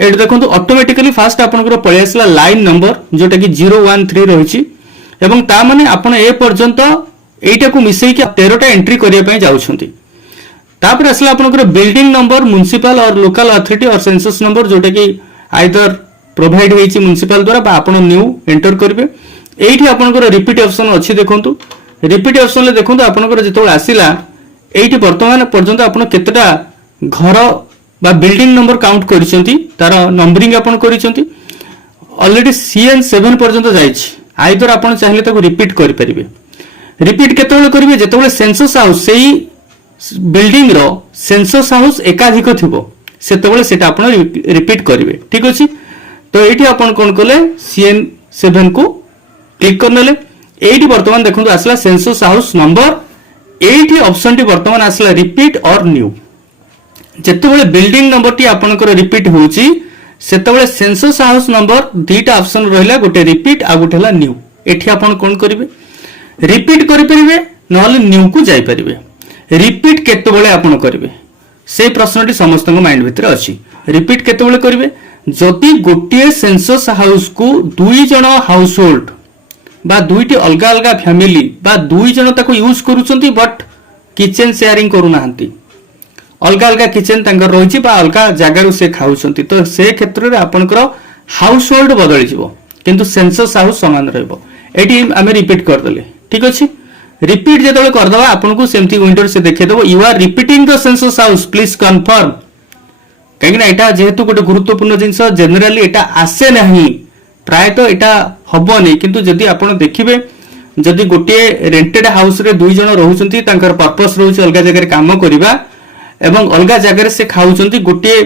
Eight देखो automatically fast आपनकर पळे आसला लाइन नंबर जोटा कि 013 रही एवं ता माने आपण ए पर्यंत एटा को मिसई के 13टा एंट्री करिया पय जाउछंती तापर आसला आपनकर बिल्डिंग नंबर म्युनिसिपल और लोकल अथॉरिटी और सेंसस नंबर जोटा कि आइदर प्रोवाइड होईची म्युनिसिपल द्वारा बा आपण न्यू एंटर करबे एठी आपनकर रिपीट ऑप्शन अछि देखंतु रिपीट ऑप्शन ले देखंतु आपनकर जेतो आसिला एठी वर्तमान पर्यंत आपण केतेटा घर बा बिल्डिंग नंबर काउंट करिसंती तार नंबरिंग आपण करिसंती ऑलरेडी CN7 पर्यंत जाईछि आइदर आपण चाहिले ताको रिपीट करि परिबे रिपीट केतेबेले करिवे जेतेबेले सेंसस हाउस सेही बिल्डिंग रो सेंसस हाउस एकाधिक थिबो सेतेबेले सेटा आपण रिपीट करिवे ठीक अछि तो एठी आपण कोन कले CN7 को क्लिक करनेले एठी वर्तमान देखंतु आसला सेंसस हाउस नंबर एठी ऑप्शन टी वर्तमान आसला रिपीट और न्यू जेतेबेले बिल्डिंग नंबर टी आपनकर रिपीट होउची सेतेबेले सेंसस हाउस नंबर दीटा ऑप्शन रहला गोटे रिपीट आ गोटे हला न्यू एठी आपण कोन करिवे रिपीट करि परिबे नहले न्यू को जाई परिबे रिपीट केतेबेले आपण करिवे से प्रश्नटी समस्त माइंड भितर अछि रिपीट केतेबेले करिवे जदि गोटे सेंसस हाउस को दुई जण हाउस होल्ड बा दुईटी अलग अलग फैमिली बा दुई जण ताको यूज करूचंती बट किचन शेयरिंग करू नाहंती अलग अलग किचन तांकर रहिछि बा अलग जगह रु से खाउचंती तो से क्षेत्र रे आपनकर हाउस होल्ड बदली जिवो किंतु सेंसस हाउस समान रहइबो एटी हमें रिपीट कर देले ठीक अछि रिपीट जेतले कर दबा आपन को सेमती विंडो से देखे देबो you are repeating the census house please confirm कहीं एटा जेहेतु गोटे गुरुत्वपूर्ण जिनस जनरली एटा आसे नहीं प्राय तो एटा हबो नहीं किंतु जदि आपण देखिबे जदि गोटे रेंटेड हाउस रे दुई जण रहउचंती तांकर पर्पस रहउची अलग जगह रे काम करिबा एवं अलग जगह रे से खाउचंती गोटे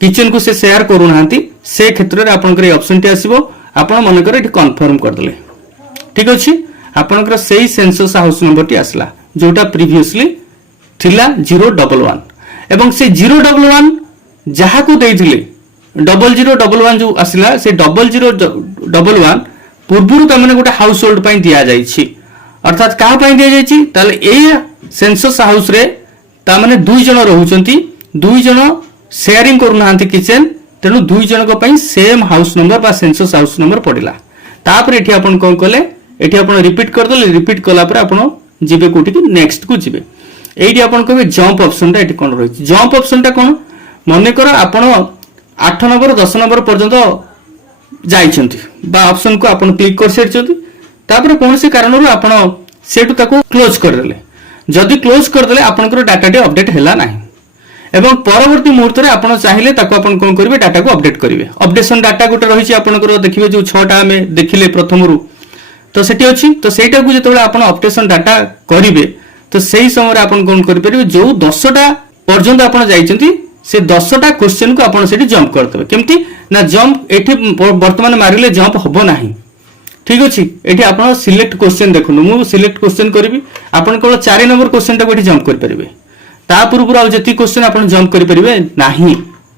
किचन को से शेयर करू नाहंती से क्षेत्र रे आपनकर ऑप्शन टी आसीबो आपण मन करे एठी कंफर्म कर देले ठीक अछि आपनकर सेही सेंसस हाउस नंबर टी आसला जोटा प्रीवियसली थिला 011 एवं से 011 जहा को देइथिले 0011 जो आसला से 0011 पूर्वरु त माने गोटे हाउस होल्ड पई दिया जाईछि अर्थात का पई दिया जाईछि ताले ए सेंसस हाउस रे ता माने दुई जण रहउचंती दुई जण शेयरिंग करू नाहंती किचन तेनु दुई जण को पई सेम हाउस नंबर बा सेंसस हाउस नंबर पडिला तापर एठी आपण कोन कले एठी आपण रिपीट कर देले रिपीट कला पर आपण जिबे कोठी कि नेक्स्ट को जिबे एठी आपण कहबे जंप ऑप्शन ता एठी कोन रहिछि जंप ऑप्शन ता कोन मने कर आपण 8 नंबर 10 नंबर पर्यंत जाइछंती बा ऑप्शन को आपण क्लिक कर सेरछंती तापर कोनसे कारणरो आपण सेटु ताको क्लोज कर देले जदि क्लोज कर देले आपनकर डाटा टे अपडेट हैला नाही एवं परवर्ती मुहूर्त रे आपण चाहिले ताको आपण कोन करिवे डाटा को अपडेट करिवे अपडेशन डाटा गोटे रहिछि आपनकर देखिबे जो 6टा हमें देखिले प्रथमरु तो सेठी अछि तो सेटा को जेतबे आपण अपडेशन डाटा करिवे तो सेही समय रे आपण कोन करि परिवे जो 10टा पर्यंत आपण जाइछंती से 10टा क्वेश्चन को आपण सेठी जंप करतबे केमती ना जंप एठी वर्तमान मारिले जंप हबो नाही ठीक अछि एठी आपण सिलेक्ट क्वेश्चन देखनु मु सिलेक्ट क्वेश्चन करबी आपण को 4 नंबर क्वेश्चन टा कोठी जंप कर परिबे ता पूर्व आ जति क्वेश्चन आपण जंप कर परिबे नाही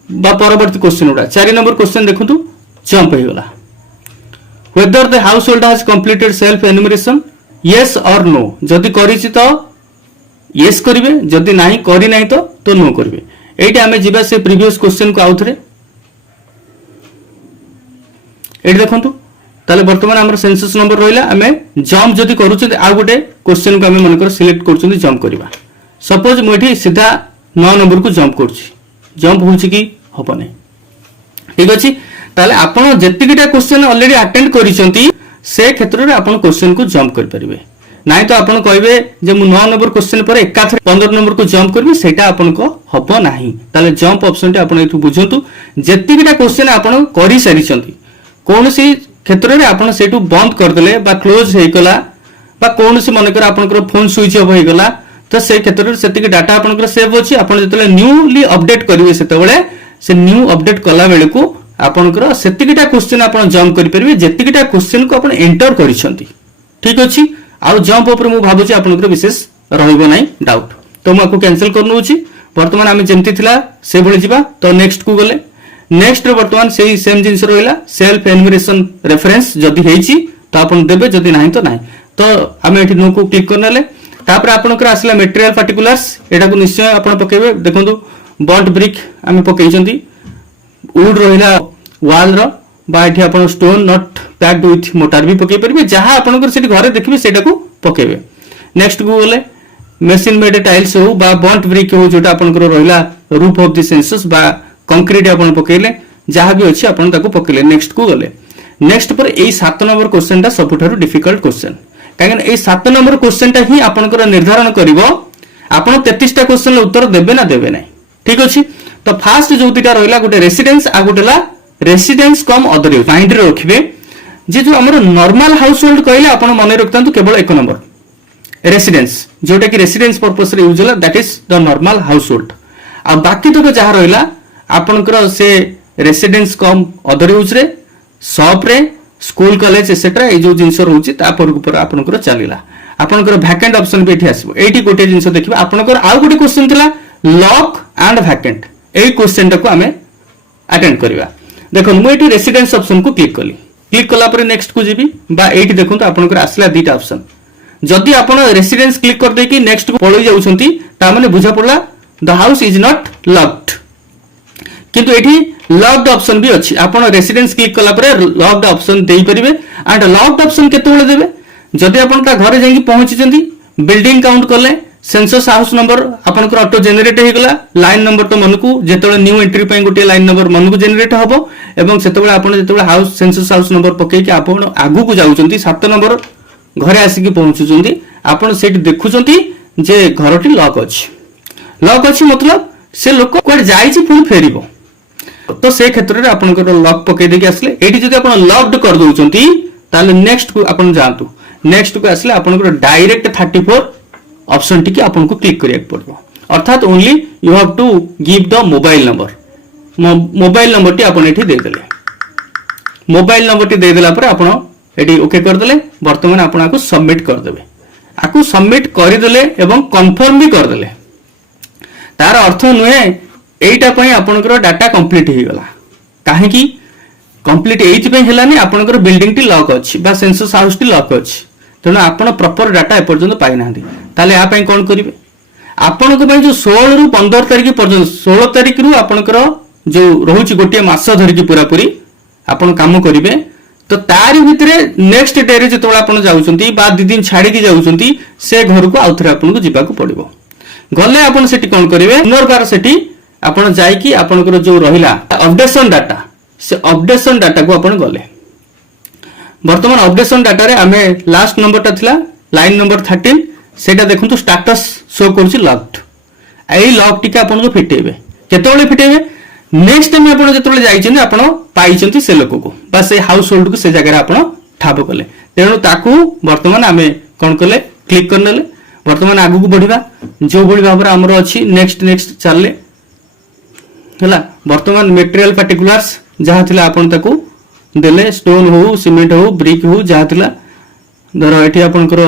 बा परवर्ती क्वेश्चन उडा 4 नंबर क्वेश्चन देखंतु जंप हे गला whether the household has completed self enumeration yes or no जदि करिछि तो yes करिवे जदि नाही करि नाही तो नो करिवे एठी हमें जिबा से प्रीवियस क्वेश्चन को आउथरे एठी देखंतु ताले वर्तमान हमर सेंसस नंबर रहिला हमें जंप जदि करूछ आ गोटे क्वेश्चन को हमें मनकर सिलेक्ट करछुनी जंप करबा सपोज मोठी सीधा 9 नंबर को जंप करछि जंप होछि कि हबो नै ठीक अछि ताले आपण जेतिकिटा क्वेश्चन ऑलरेडी अटेंड करिसंती से क्षेत्र रे आपण क्वेश्चन को जंप कर परिबे नाही तो आपण कहबे जे मु 9 नंबर क्वेश्चन पर एकाथरे 15 नंबर को जंप करबी सेटा आपण को हबो नाही ताले जंप ऑप्शन टे आपण एतु बुझंतु जेतिकिटा क्वेश्चन आपण करि सारिसंती कोनसी क्षेत्र रे आपण सेटु बंद कर देले बा क्लोज हे गला बा कोनसी मनकर आपनकर फोन स्विच ऑफ हे गला तो से क्षेत्र रे सेतिक डाटा आपनकर सेव अछि आपण जतले न्यूली अपडेट करिवे सेतबेले से न्यू अपडेट कला बेले को आपनकर सेतिकिटा क्वेश्चन आपण जंप करि परिबे जेतिकिटा क्वेश्चन को आपण एंटर करिसंती ठीक अछि आ जंप ऊपर मु भाबुची आपनकर विशेष रहइबो नै डाउट तो मको कैंसिल करनु अछि वर्तमान हम जेंति थिला से भली जिबा तो नेक्स्ट को गले नेक्स्ट रे वर्तमान सेही सेम जिंस रहिला सेल्फ एनुमरेशन रेफरेंस जदी हेछि तो आपण देबे जदी नाही तो नाही तो हम एठी नो को क्लिक करनेले तापर आपनकर आसला मटेरियल पार्टिकुलर्स एटा को निश्चय आपण पकेबे देखंतु बॉन्ड ब्रिक हम पकेइचंती उड रहिला वाल रो बा एठी आपण stone not packed with motor भी पके परिबे जहां आपनकर सेठी घरे देखबे सेटा को पकेबे। नेक्स्ट को गले मेसिन मेड टाइल्स हो बा बॉन्ट ब्रिक हो जोटा आपनकर रहिला रूफ ऑफ द सेंसस बा कंक्रीट आपण पकेले जहां भी अछि आपण ताको पकेले। नेक्स्ट को गले नेक्स्ट पर ए 7 नंबर क्वेश्चन ता सबुठारु डिफिकल्ट क्वेश्चन काहे ए 7 नंबर क्वेश्चन ता ही आपनकर निर्धारण करिवो आपण 33 टा क्वेश्चन उत्तर देबे ना देबे नै। ठीक अछि तो फास्ट जो दुटा रहिला गोटे रेसिडेंस आ गोटेला residence cum other use mind रे रखिबे जे जो हमर नॉर्मल हाउस होल्ड कहले आपण मने रखतांतु केवल 1 नंबर रेसिडेंस जोटा कि रेसिडेंस पर्पस रे यूज होला that is the normal household आ बाकी तो जहा रहिला आपनकर से रेसिडेंस कम अदर यूज रे शॉप रे स्कूल कॉलेज एसेट्रा ए जो जिंस रहउची ता पर ऊपर आपनकर चलीला आपनकर वैकेंट ऑप्शन भी एठी आसीबो। एठी गोटे जिंस देखिबा आपनकर आ गोटे क्वेश्चन थिला lock and vacant A question टाको हमें अटेंड करबा। देखो मु एठी रेसिडेंस ऑप्शन को क्लिक कली क्लिक कला पर नेक्स्ट को जीबी बा एठी देखो तो आपनकर आसला दीटा ऑप्शन जदि आपण रेसिडेंस क्लिक कर दे कि नेक्स्ट को पळई जाउछंती ता माने बुझा पड़ला the house is not locked किंतु एठी लॉक्ड ऑप्शन भी अछि आपण रेसिडेंस क्लिक कला पर लॉक्ड ऑप्शन देई परिबे एंड लॉक्ड ऑप्शन केते बेले देबे जदि आपण ता घरे जाई पहुंचीचंती बिल्डिंग काउंट करले सेंसस हाउस नंबर आपनकर ऑटो जनरेट हे गला लाइन नंबर तो मनकू जेतोले न्यू एंट्री पई गोटे लाइन नंबर मनकू जनरेट हबो एवं सेतोले आपण जेतोले हाउस सेंसस हाउस नंबर पके कि आपण आगु को जाउचंती 7 नंबर घरे आसी कि पहुंचुचंती आपण सेट देखुचंती जे घरटी लॉक अछि मतलब से लोक कोड जाईची पुनी फेरिबो तो से क्षेत्र रे आपनकर लॉक पके देके आसले एठी जदि आपण लॉक्ड कर दोउचंती ताले नेक्स्ट को आपण जानतु नेक्स्ट को आसले आपनकर डायरेक्ट 34 ऑप्शन टी के आपन को क्लिक करिया पड़बो अर्थात only you have to give the mobile number टी आपन एठी दे देले मोबाइल नंबर टी दे देला पर आपन एठी ओके कर देले वर्तमान आपन आको सबमिट कर देबे आको सबमिट करि देले एवं कंफर्म भी कर देले तार अर्थ नुहे एटा पई आपनकर डाटा कंप्लीट हे गला काहे कि कंप्लीट एइथ पई हेलानी आपनकर बिल्डिंग टी लॉक अछि बा सेंसस हाउस टी लॉक अछि तेणु आपण प्रॉपर डाटा ए पर्यंत पाई ना ताले आ पई कोन करिवे आपण को पई जो 16 रु 15 तारिख पर्यंत 16 तारिख रु आपनकर जो रहुची गोटे मास धरि की पूरा पूरी आपण काम करिवे तो तारि भितरे नेक्स्ट डे रे जतोला आपण जाउचंती बा 2 दिन छाडी की जाउचंती से घर को आउथरे आपण को जिबा को पड़िबो गले आपण सेठी कोन करिवे पुनर्बार सेठी आपण जाई की आपनकर जो रहिला अपडेशन डाटा से अपडेशन डाटा को आपण गले वर्तमान अपडेशन डाटा रे आमे लास्ट नंबर ता थिला लाइन नंबर 13 सेटा देखंतु स्टेटस शो करछि लॉक्ड एई लॉक टिका आपण को फिटेबे केतोले फिटेबे नेक्स्ट टाइम आपण जेतोले जाइछन आपण पाइछंती से लोक को बा से हाउस होल्ड को से जगह रे आपण ठाब कले तेणु ताकू वर्तमान आमे कोन कले क्लिक करनेले वर्तमान आगु को बढ़िबा जो बड़ी भाबर हमर अछि नेक्स्ट चलले हला वर्तमान मटेरियल पार्टिकुलर्स जहा थिला आपण ताकू देले स्टोन हो सीमेंट हो ब्रिक हो जहा थिला धर एठी आपनकर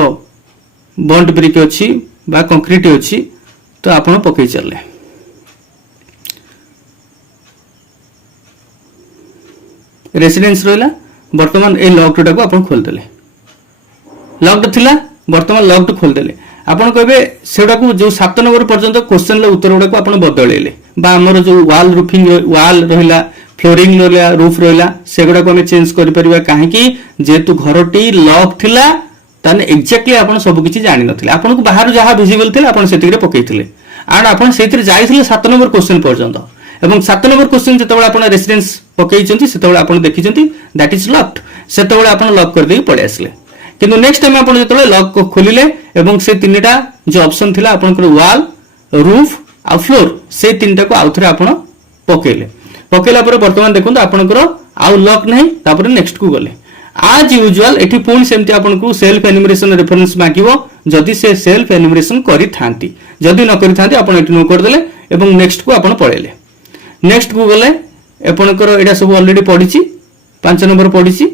बॉन्ड ब्रिक अछि बा कंक्रीट अछि तो आपण पकई चलले रेसिडेंस रहला वर्तमान ए लॉक्ड टाको आपण खोल देले लॉक्ड थिला वर्तमान लॉक्ड खोल देले आपण कहबे सेडा को जो 7 नंबर पर्यंत क्वेश्चन ला उत्तर उडा को आपण बदलेले बा हमर जो वॉल रूफिंग वॉल रहिला फ्लोरिंग रहिला रूफ रहिला सेगुडा को हम चेंज करि परिबा काहे कि जेतु घरटी लॉक थिला तने एक्जेक्टली आपण सब किछि जानि नथिले आपण को बाहर जहा विजिबल थिला आपण सेतिरे पकेइथिले आंड आपण सेतिरे जाइथिले 7 नंबर क्वेश्चन पर्यंत एवं 7 नंबर क्वेश्चन जेतबेला आपण रेसिडेंस पकेइचंती सेतबेला आपण देखिचंती दैट इज लॉक्ड सेतबेला आपण लॉक कर देई पळे आसले किंतु नेक्स्ट टाइम आपण जेतबेला लॉक को खोलिले एवं से तीनटा जो ऑप्शन थिला आपनकर वॉल रूफ आ फ्लोर से तीनटा को आउथरे आपण पकेला पर वर्तमान देखंतु आपनकर आउ लॉक नहीं तापर नेक्स्ट को गले आज यूजुअल एठी पूर्ण सेमति आपनको सेल्फ एन्यूमरेशन रेफरेंस मागिवो जदि से सेल्फ एन्यूमरेशन करि थांती जदि न करि थांती आपण एठी नो कर देले एवं नेक्स्ट को आपण पळेले नेक्स्ट को गले आपनकर एडा सब ऑलरेडी पढिछि 5 नंबर पढिछि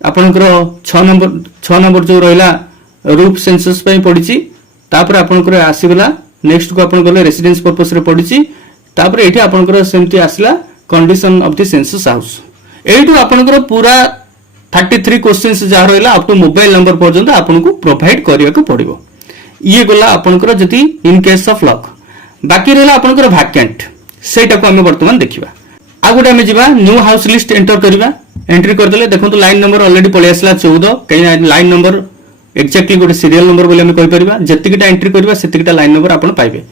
आपनकर 6 नंबर जो रहला रूफ सेंसस पई पढिछि तापर आपनकर आसीगला नेक्स्ट को आपण गले रेसिडेंस पर्पस रे पढिछि तापर एठी आपनकर सेमति आसला condition of the census house एठू आपनकर पूरा 33 क्वेश्चंस जा रहला अप टू मोबाइल नंबर पर्यंत आपनको प्रोवाइड करिया को पड़िबो ये गला आपनकर जति इन केस ऑफ लॉक बाकी रहला आपनकर वैकेंट सेटा को हम वर्तमान देखिबा आ गोटे आम जा न्यू हाउस लिस्ट एंटर करवा एंट्री करदे देखो लाइन नंबर ऑलरेडी पलि आसला 14 कहीं लाइन नंबर एक्जाक्टली गोटे सीरियल नंबर बोली आम कहीपर जितकीटा एंट्री करवा से लाइन नंबर आप पाइबे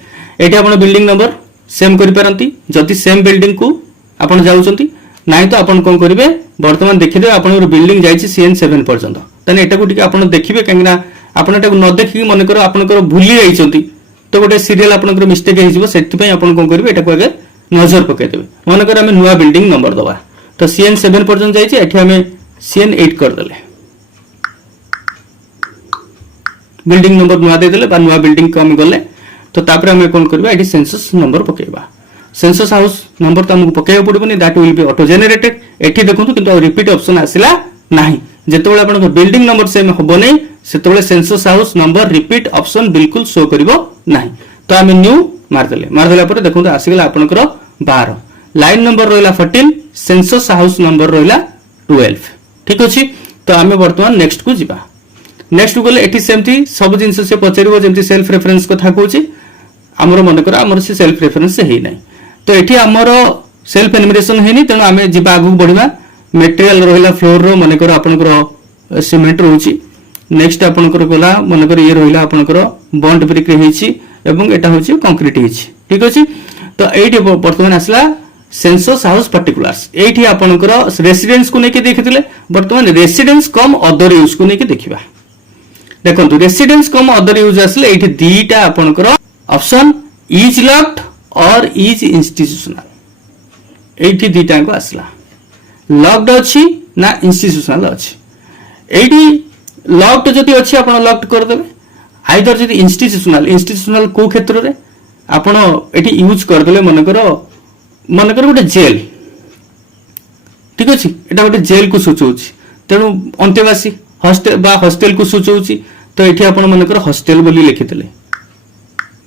ये आप बिल्डिंग नंबर सेम करपारती जदि सेम बिल्डिंग को आप जाऊँगी नाई तो आप कौन करेंगे बर्तमान देखिए आप बिल्डिंग जाइए CN7 पर्यंत तेना यहाँ आप देखिए कहीं आपन न देखिए मनकर आपंकर भूली जाइए तो गोटे सीरियल आपंकर मिस्टेक होती आप कौन करेंगे यहाँ आगे नजर पकईदेवे मनकर आम नुआ बिल्डिंग नंबर दवा तो CN7 पर्यंत जाइए आम CN8 करदे बिल्डिंग नंबर नुआ देदेले नुआ बिल्डिंग को आम गले तो तापर आम कौन करवा ये सेंसस नंबर पकेबा सेंसस हाउस नंबर तो आमको पकेबा पड़ोनी that will be auto generated एठी देखंतु किंतु रिपीट ऑप्शन आसिला नाही जेतेबेले आपन बिल्डिंग नंबर सेम होबो नै सेतेबेले census house number repeat option बिल्कुल शो करिवो नाही तो आम न्यू मारदेला पर देखंतु आसीगला आपनकर 12 लाइन नंबर रहिला 14 सेंसस हाउस नंबर रहिला 12 ठीक अछि तो आम वर्तमान नेक्स्ट को जिबा नेक्स्ट गले एठी सेमती सब जिंस से पचारिबो जेमती सेल्फ रेफरेंस कथा कहूची हमर मन कर हमर से सेल्फ रेफरेंस हे नै तो एठी हमर सेल्फ एनुमरेशन हेनी तेनु आमे जिबा आगु बढ़िबा मटेरियल रहिला फ्लोर रो मन कर आपनकर सीमेंट रहउची नेक्स्ट आपनकर गला मन कर ये रहिला आपनकर बॉन्ड ब्रिक हेची एवं एटा होची कंक्रीट हेची ठीक अछि तो एठी वर्तमान आसला सेंसस हाउस पर्टिकुलर्स एठी आपनकर रेसिडेंस को नेके देखिथिले वर्तमान रेसिडेंस कम अदर यूज को नेके देखिबा देखो रेसिडेंस कम अदर यूज आसले एठी दीटा आपनकर ऑप्शन इज लॉक्ड और इज इंस्टीट्यूशनल एठी दीटा को आसला लॉक्ड अछि ना इंस्टीट्यूशनल अछि एठी लॉक्ड जति अछि आपण लॉक्ड कर देबे आइदर जति इंस्टीट्यूशनल को क्षेत्र रे आपण एठी यूज कर देले मनकर गोटे जेल ठीक अछि एटा गोटे जेल को सूचौछि तेनु अंतेवासी हॉस्टेल को सूचौछि तो एठी आपण मनकर हॉस्टेल बोली लिखिदेले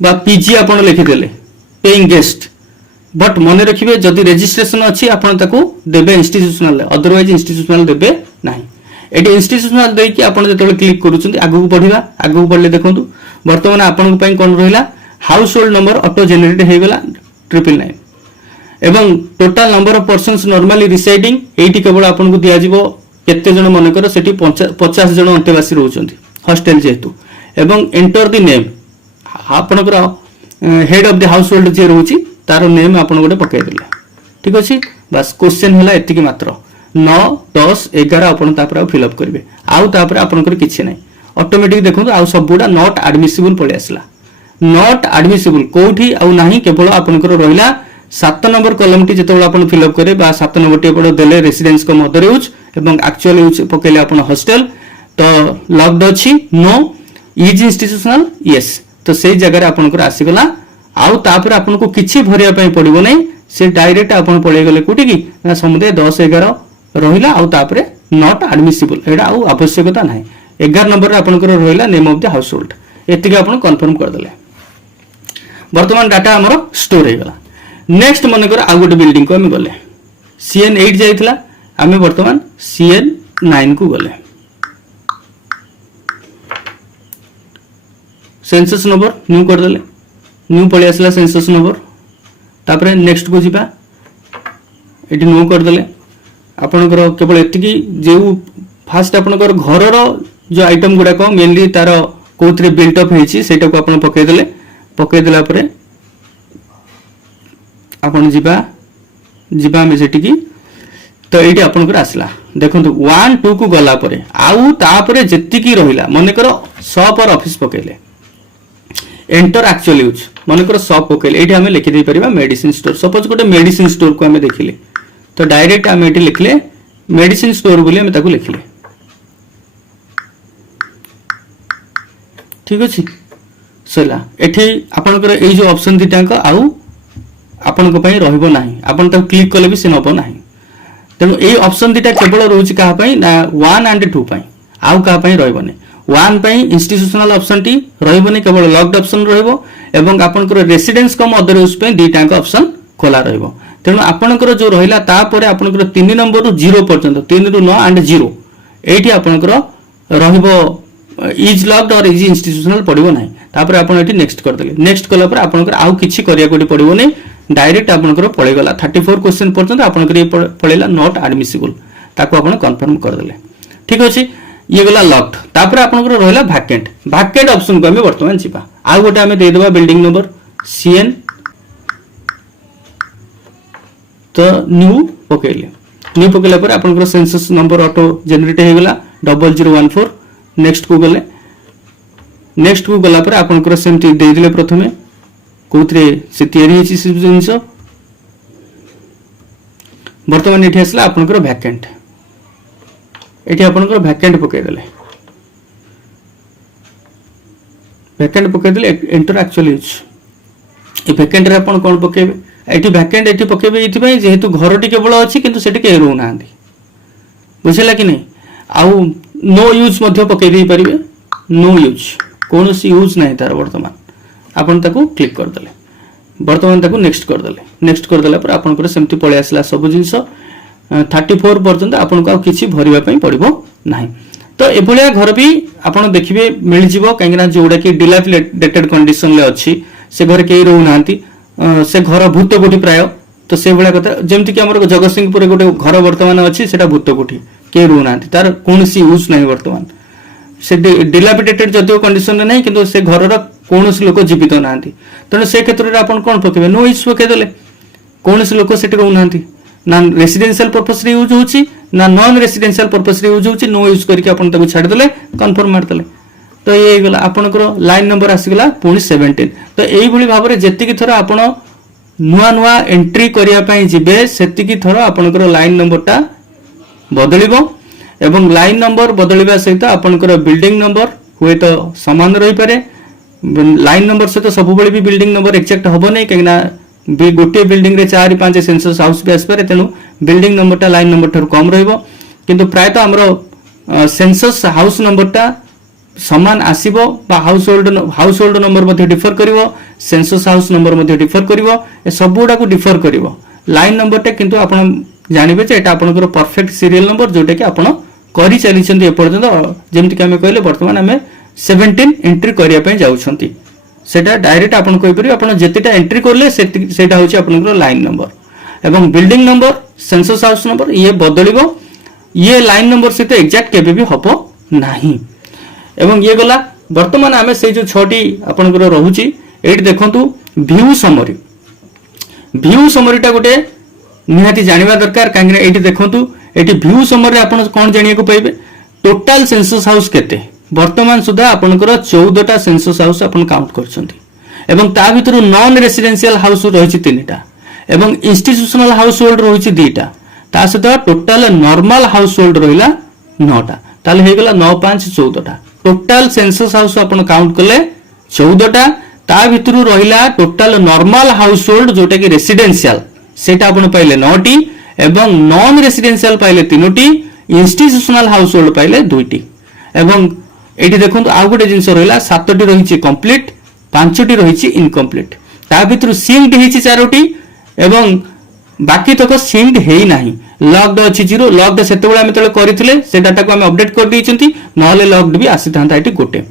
बा पीजी आपण लिखिदेले पेइंग गेस्ट बट मन रखिबे जदि रजिस्ट्रेशन अछि आपण ताको देबे इंस्टीट्यूशनल अदरवाइज इंस्टीट्यूशनल देबे नाही एटी इंस्टीट्यूशनल देई कि आपण जतले क्लिक करूछंती आगु बढ़िबा आगु बढ़ले देखंतु वर्तमान आपण पई कोन रहिला household number auto generate हे गेला 999 एवं total number of persons normally residing एटी केवल आपण को दिया जिवो केते जण मन कर सेठी 50 जण अंतेवासी रहउछंती हॉस्टेल जेतु एवं एंटर द नेम आपनकर head of the household जे रहउची तार नेम आपण गोटे पकाई देले ठीक अछि बस क्वेश्चन हला एतिकी मात्र 9 10 11 आपण तापर फिल अप करबे आउ तापर आपनकर किछि नै ऑटोमेटिक देखो आउ सब गुडा नॉट एडमिसिबल पळे आसला नॉट एडमिसिबल कोठी आउ नाही केवल आपनकर रहिला 7 नंबर कॉलम टी जेतबेला आपण फिल अप करे बा 7 नंबर टी पड़ देले रेसिडेंस को मदर यूज एवं एक्चुअल यूज पकेले आपण हॉस्टल तो लॉक्ड अछि नो इज इंस्टीट्यूशनल यस तो से जगह रे आपनकर आसीगला आउ तापर आपन को किछि भरिया पई पड़िबो नै से डायरेक्ट आपन पळे गेले कोठी की ना समुदे 10 11 रहिला आउ तापर नॉट एडमिसिबल एडा आउ आवश्यकता नाही 11 नंबर रे आपनकर रहिला name of the household एतिके आपन कंफर्म कर देले वर्तमान डाटा हमर स्टोर हे गेला नेक्स्ट मनकर आ गोटे बिल्डिंग को हम गले CN8 जाइथिला आमे वर्तमान CN9 को गले सेंसस नंबर न्यू कर देले न्यू पळे आसला सेंसस नंबर तापरे नेक्स्ट को जिबा एटी न्यू कर देले आपनकर केवल एतिकी जे फास्ट आपनकर घर रो जो आइटम गुडा को मेनली तार कोथरे बिल्ट अप हेची सेटा को आपन पके देला परे आपन जिबा में सेटिकी तो एटी आपनकर आसला देखंतु 1 2 को गला परे आउ तापरे जेतिकी रहिला माने कर शॉप और ऑफिस पकेले एंटर एक्चुअल यूज माने कर शॉप पकेले एटी हमें लिखि दे परिबा मेडिसिन स्टोर सपोज गोटे मेडिसिन स्टोर को हमें देखिले तो डायरेक्ट हमें एटी लिखले मेडिसिन स्टोर बोली हमें ताको लिखले ठीक अछि सला एठी आपनकर ए जो ऑप्शन दिटांक आउ आपन को पई रहबो नाही आपन त क्लिक कले भी से नबो नाही तेनु ए ऑप्शन दिटा केवल रहउची का पई ना 1 एंड 2 पई आउ का पई रहबो नै 1 पई इंस्टीट्यूशनल ऑप्शन टी रहबो नै केवल लॉक्ड ऑप्शन रहबो एवं आपन को रेसिडेंस कम अदर यूज पई दिटांक ऑप्शन खोला रहबो तेनु आपन को जो रहिला ता परे आपन को 3 नंबर रु 0 पर्यंत 3 रु 9 एंड 0 एठी आपन को रहबो इज लॉक्ड और इज इंस्टीट्यूशनल पड़िबो नाही तापर आपन एठी नेक्स्ट कर देले नेक्स्ट कला पर आपन को आउ किछि करिया कोठी पड़िबो नै डायरेक्ट आपनकर पळेगला 34 क्वेश्चन पर्यंत आपनकर ये पळेला नॉट एडमिसिबल ताको आपण कन्फर्म कर देले ठीक अछि ये गला लॉक्ड तापर आपनकर रहला वैकेंट वैकेंट ऑप्शन को हमें वर्तमान छिपा आ गोटे हमें दे देबा बिल्डिंग नंबर सीएन तो न्यू पकेले न्यू पकेला पर आपनकर सेंसस नंबर ऑटो जनरेट हे गला 0014 नेक्स्ट को गले नेक्स्ट को गला पर आपनकर सेमती दे दिले प्रथमे कोथरे से तयारी हेछि से जिंस वर्तमान एठी आसला आपनकर वैकेंट एठी आपनकर वैकेंट पके देले वैकेंट पके देले एंटर एक्चुअली यूज ए वैकेंट रे आपन कोन पकेबे एठी वैकेंट एठी पकेबे एठी पई जेहेतु घर टी केवल अछि किंतु सेठी के रहउ नांदी बुझला कि नै आउ नो यूज मध्ये पके दे परिबे नो यूज कोनोसी यूज नै तार वर्तमान आपण ताको क्लिक कर देले वर्तमान ताको नेक्स्ट कर देले नेक्स्ट कर देला पर आपण को सेमती पळे आसला सब जिंस 34 पर्यंत आपण को किछि भरिबा पई पड़िबो नाही तो एभलिया घर भी आपण देखिबे मिल जिवो कांगना जोडा कि डिलापिडेटेड कंडीशन ले अछि से घर के रहउ नांती से घर भूत कोठी प्राय तो से भलिया कथा जेमति कि हमर जगतसिंहपुर गोटे घर वर्तमान अछि सेटा भूत कोठी के रहउ नांती तार कोनसी यूज नाही वर्तमान से डिलापिडेटेड जदियो कंडीशन नै किंतु से घर रा कोनसी लोक जीवित नांती तने से क्षेत्र रे आपण कोन पकेबे नो यूज पके देले कोनसी लोक सेठी रहउ नांती ना रेसिडेंशियल पर्पस रे यूज होची ना नॉन रेसिडेंशियल पर्पस रे यूज होची नो यूज करके आपण ताको छाड़ देले कंफर्म मार देले तो ये गला आपनकर लाइन नंबर आसीगला पुनी 17 तो एई भली भाबरे जेति की थरा आपण नुआ नुआ एंट्री करिया पई जिबे सेति की थरा आपनकर लाइन नंबरटा बदलिबो एवं लाइन नंबर बदलिबा सहित आपनकर बिल्डिंग नंबर हुए तो समान रही पारे लाइन नंबर से तो सब बळे भी बिल्डिंग नंबर एक्जेक्ट हबो नै केना भी गोटे बिल्डिंग रे 4 5 सेंसस हाउस भी आसपारे तेनु बिल्डिंग नंबरटा लाइन नंबर ठर कम रहइबो किंतु प्राय तो हमरो सेंसस हाउस नंबरटा समान आसीबो बा हाउस होल्ड नंबर मध्ये डिफर करिवो सेंसस हाउस नंबर मध्ये डिफर करिवो ए सबुडा को डिफर करिवो लाइन नंबरटा किंतु आपण जानिबे जे एटा आपनकर परफेक्ट सीरियल नंबर जोटा कि आपण करि चली छथि ए पर्यंत जेमति कि हमें कहले वर्तमान हमें 17 एंट्री करिया पय जाउछथि सेटा डायरेक्ट आपण कहि परियो आपण जेतेटा एंट्री करले सेटा होछि आपनकर लाइन नंबर एवं building number census house number ये बदलिबो ये लाइन नंबर से तो एग्जैक्ट केबे भी हबो नाही एवं ये गला वर्तमान हमें से जो 6टी आपनकर रहउछि एठी देखंतु व्यू समरीटा गोटे निहाती जानिबा दरकार कांगरे एठी देखंतु एठी व्यू समरी आपण कोन जानिया को पाइबे टोटल सेंसस हाउस केते वर्तमान सुधा आपनकर 14टा सेंसस हाउस आपण काउंट करछंती एवं ता भितरु नॉन रेसिडेंशियल हाउस रहिछि 3टा एवं इंस्टीट्यूशनल हाउस होल्ड रहिछि 2टा ता सहित टोटल नॉर्मल हाउस होल्ड रहिला 9टा ताले हे गेला 9 5 14टा टोटल सेंसस हाउस आपण काउंट कले 14टा ता भितरु रहिला टोटल नॉर्मल हाउस होल्ड जोटा कि रेसिडेंशियल सेटा आपण पाइले 9टी एवं नॉन रेसिडेंशियल पाइले 3टी इंस्टीट्यूशनल हाउस होल्ड पाइले 2टी एवं एठी देखंतु आ गोटे जिंस रहिला 7टी रहिछि कंप्लीट 5टी रहिछि इनकम्प्लीट ता भितरु सिंक्ड हिछि 4टी एवं बाकी तक सिंक्ड हेई नाही लॉक्ड अछि 0 लॉक्ड सेते बेला हम तले करिथिले से डाटा को हम अपडेट कर दिछंती नहले लॉक्ड भी आसी थांता एठी गोटे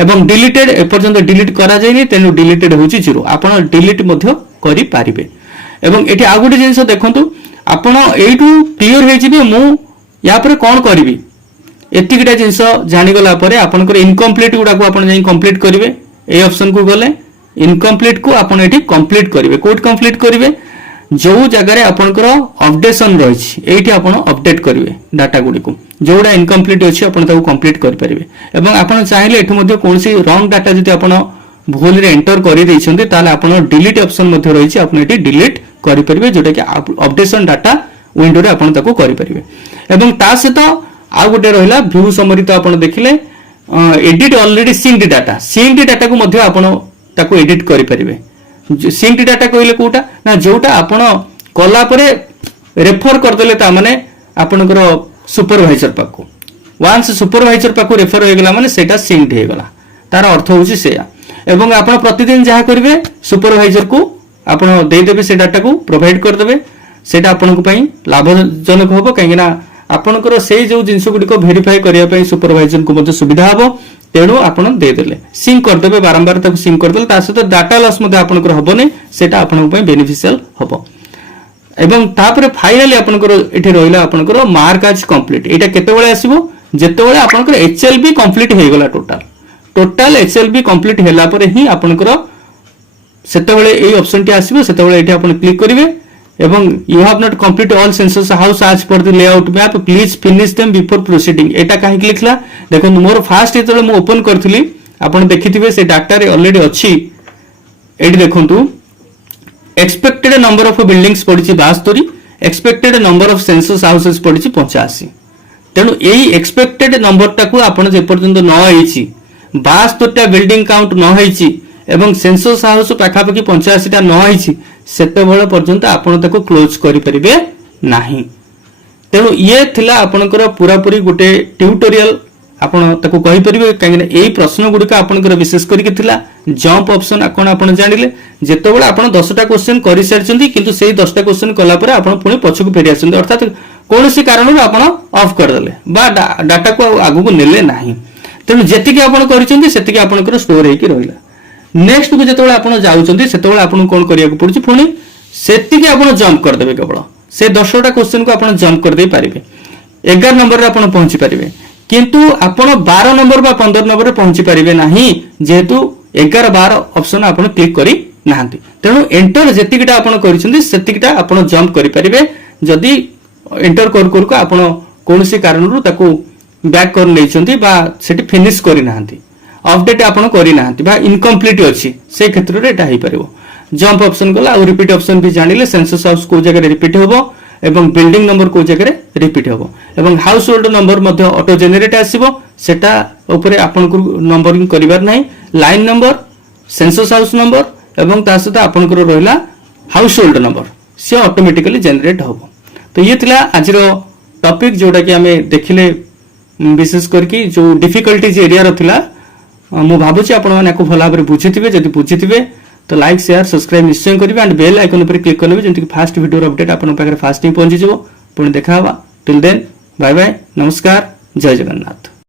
एवं डिलीटेड ए पर्यंत डिलीट करा जायनी तेनु डिलीटेड होछि 0 आपण डिलीट मध्ये करि पारिबे एवं एठी आ गोटे जिंस देखंतु आपण एठू क्लियर हे जिबे मु या पर कोन करबी एतिकिटा जिंस जानि गला परे आपनकर इनकम्प्लीट गुडा को आपण जाई कंप्लीट करिवे ए ऑप्शन को गले इनकम्प्लीट को आपण एठी कंप्लीट करिवे कोड कंप्लीट करिवे जो जगह रे आपनकर अपडेशन रहिछि एठी आपण अपडेट करिवे डाटा गुडी को जोडा इनकम्प्लीट अछि आपण ताको कंप्लीट करि परिवे एवं आपण चाहिले एठी मध्ये कोनसी रॉन्ग डाटा जति आपण भूल रे एंटर करि दैछन्ते ताले आपण डिलीट ऑप्शन मध्ये रहिछि आपण एठी डिलीट करि परिवे जोटा कि अपडेशन डाटा विंडो रे आपण ताको करि परिवे एवं ता सहित आ गोटे रहिला व्यू समरी तो आपण देखिले एडिट ऑलरेडी सिंक्ड डाटा को मध्ये आपण ताको एडिट करि परिवे सिंक्ड डाटा कहले कोटा ना जोटा आपण कला परे रेफर कर देले ता माने आपनकर सुपरवाइजर पाको वांस सुपरवाइजर पाको रेफर हो गेला माने सेटा सिंक्ड हे गेला तार अर्थ होची सेया एवं आपण प्रतिदिन जहा करिवे सुपरवाइजर को आपण दे देबे से डाटा को प्रोवाइड कर देबे सेटा आपण को पई लाभजनक होबो काहेकि ना आपणकर से जो जिनस गुड़िक भेरीफाई करने सुपरवाइजर को सुविधा हम तेणु आपड़ देदेले सिंक करदे बारंबार सिंक करदे सहित डाटा लॉस आपंकर हेनी से बेनिफिशियल हम एवं तापर फाइनाली आपंकर ये रहा आपंकर मार्क आज कंप्लीट यहाँ केतबेले आसीबो जेतेबेले आपंकर एचएलबी कंप्लीट हो गला टोटाल एचएलबी कंप्लीट होला परे ही आपंकर सेतेबेले एई ऑप्शन टी आसीबो सेतेबेले एठी आपण क्लिक करिवे एवं you have not complete all census house आज पर the layout map please finish them before proceeding एटा काहे लिखला देखो मोर फास्ट जेतेबेले मु ओपन करथिली आपण देखिथिबे से डाटा रे ऑलरेडी अछि एठी देखंतु एक्सपेक्टेड नंबर ऑफ बिल्डिंग्स पड़ी 72 expected number of census houses पड़ी 85 तेणु यही एक्सपेक्टेड नंबर टाकू आपण जे पर्यंत न होईची 72टा बिल्डिंग काउंट न होईची एवं सेंसस हाउस पाखापाखि 85टा न होईची सेते बेले पर्यंत आपण ताको क्लोज करि परिबे नाही तेणु ये थिला आपनकर पूरा पूरी गोटे ट्यूटोरियल आपण ताको कहि परिबे काहे एई प्रश्न गुडी का आपनकर विशेष करि के थिला जंप ऑप्शन आपण आपण जानिले जेते बेले आपण 10टा क्वेश्चन करि सारचंती किंतु सेही 10टा क्वेश्चन कला परे आपण पुणी पछकु फेरि आछंती अर्थात कोनोसी कारणରୁ आपण ऑफ कर देले बा डाटा को आगु को नेले नाही तेणु जेतिके आपण करिसंती सेतिके आपनकर स्टोर हेकि रहिला नेक्स्ट को जेते बेले आपण जाउचंती सेते बेले आपण कोन करिया को पड़ुची पुणी सेतिके आपण जंप कर देबे केवल से 10टा क्वेश्चन को आपण जंप कर दे पारिबे 11 नंबर रे आपण पहुंची पारिबे किंतु आपण 12 नंबर बा 15 नंबर रे पहुंची पारिबे नाही जेहेतु 11 12 ऑप्शन आपण क्लिक करी नाहंती तेणु एंटर जेतिकिटा आपण करिसंती सेतिकिटा आपण जंप करि पारिबे जदी एंटर कर कर को आपण कोनोसी कारणरू ताको बैक कर लेचंती बा सेठी फिनिश करी नाहंती अपडेट आपण करी नाहंती बा इनकम्प्लीट अछि से क्षेत्र रे एटा हे परिबो जंप ऑप्शन गला और रिपीट ऑप्शन भी जानिले सेंसस हाउस को जगह रिपीट होबो एवं बिल्डिंग नंबर को जगह रिपीट होबो एवं हाउस होल्ड नंबर मध्ये ऑटो जनरेट आसीबो सेटा ऊपर आपण को नंबरिंग करिवार नाही line number census house number एवं ता सहित आपण को रहला हाउस होल्ड नंबर से ऑटोमेटिकली जनरेट होबो तो ये थिला आजिरो टॉपिक जोटा कि हमें देखिले विशेष करके जो डिफिकल्टीज एरिया रथिला मु भाबुची आपण माने को भला भाबरे बुझिथिबे जदि बुझिथिबे तो लाइक शेयर सब्सक्राइब निश्चय करिवे एंड बेल आइकन पर क्लिक करबे जेंति फास्ट वीडियो अपडेट आपण पाखरे फास्ट ही पहुंची जबो पुणी देखा हवा टिल देन बाय बाय नमस्कार जय जगन्नाथ।